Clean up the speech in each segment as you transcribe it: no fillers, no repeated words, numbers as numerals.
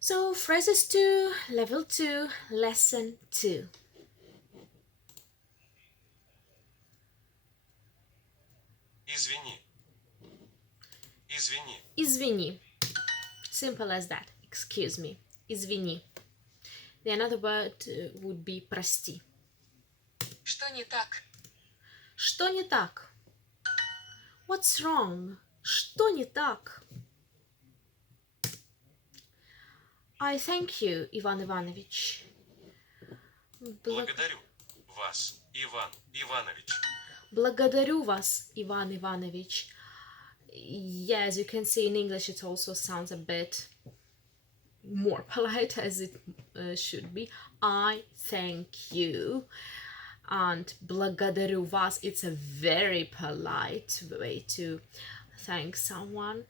So, phrases 2, level 2, lesson 2. Извини. Извини. Извини. Simple as that. Excuse me. Извини. The another word would be прости. Что не так? Что не так? What's wrong? Что не так? I thank you, Иван Иванович. Благодарю вас, Иван Иванович. Благодарю вас, Иван Иванович. Yeah, as you can see in English, it also sounds a bit more polite as it should be. I thank you. And благодарю вас, it's a very polite way to thank someone.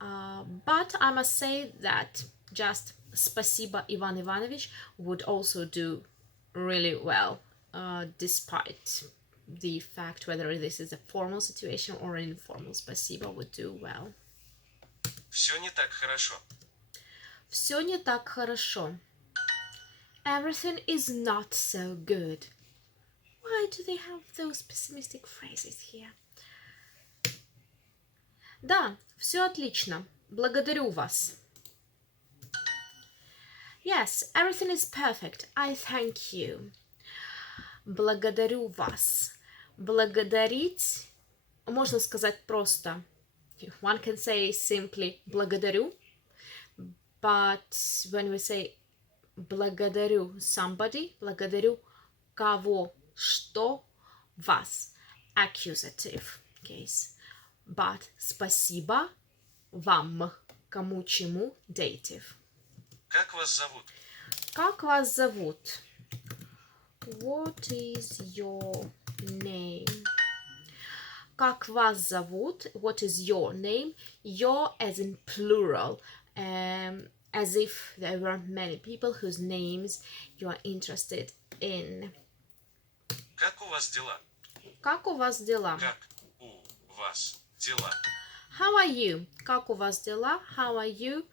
But I must say that just Спасибо, Иван Иванович would also do really well, despite the fact whether this is a formal situation or an informal. Спасибо would do well. Все не так хорошо. Все не так хорошо. Everything is not so good. Why do they have those pessimistic phrases here? Да, все отлично. Благодарю вас. Yes, everything is perfect. I thank you. Благодарю вас. Благодарить можно сказать просто. One can say simply благодарю, but when we say благодарю somebody, благодарю кого, что, вас, accusative case. But спасибо вам, кому, чему, dative. Как вас зовут? Как вас зовут? What is your name? Как вас зовут? What is your name? Your as in plural, as if there were many people whose names you are interested in. Как у вас дела? Как у вас дела? Как у вас дела? How are you? Как у вас дела? How are you?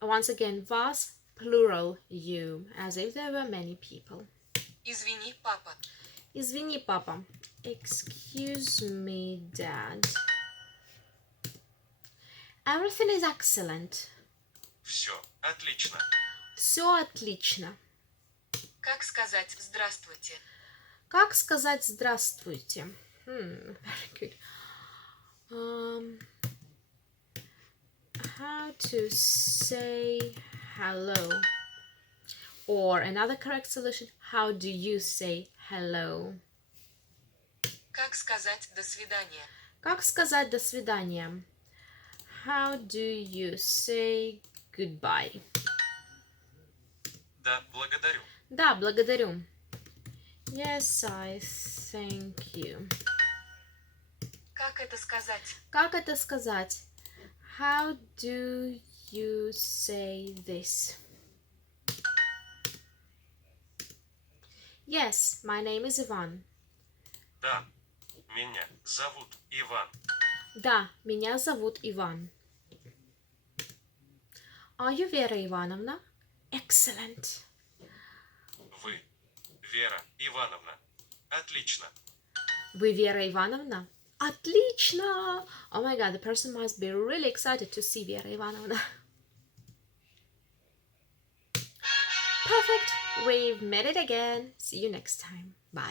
Once again, вас, plural you, as if there were many people. Извини, папа. Извини, папа. Excuse me, dad. Everything is excellent. Все отлично. Все отлично. Как сказать «здравствуйте»? Как сказать здравствуйте? Very good. How to say hello? Or another correct solution, how do you say hello? Как сказать «до свидания»? Как сказать до свидания? How do you say goodbye? Да, благодарю. Да, благодарю. Yes, I thank you. Как это сказать? Как это сказать? How do you say this? Yes, my name is Ivan. Да, меня зовут Иван. Да, меня зовут Иван. Are you Vera Ивановна? Excellent. Вы, Вера Ивановна. Отлично. Вы Вера Ивановна? Отлично! Oh my god, the person must be really excited to see Vera Ивановна. Perfect! We've met it again. See you next time. Bye.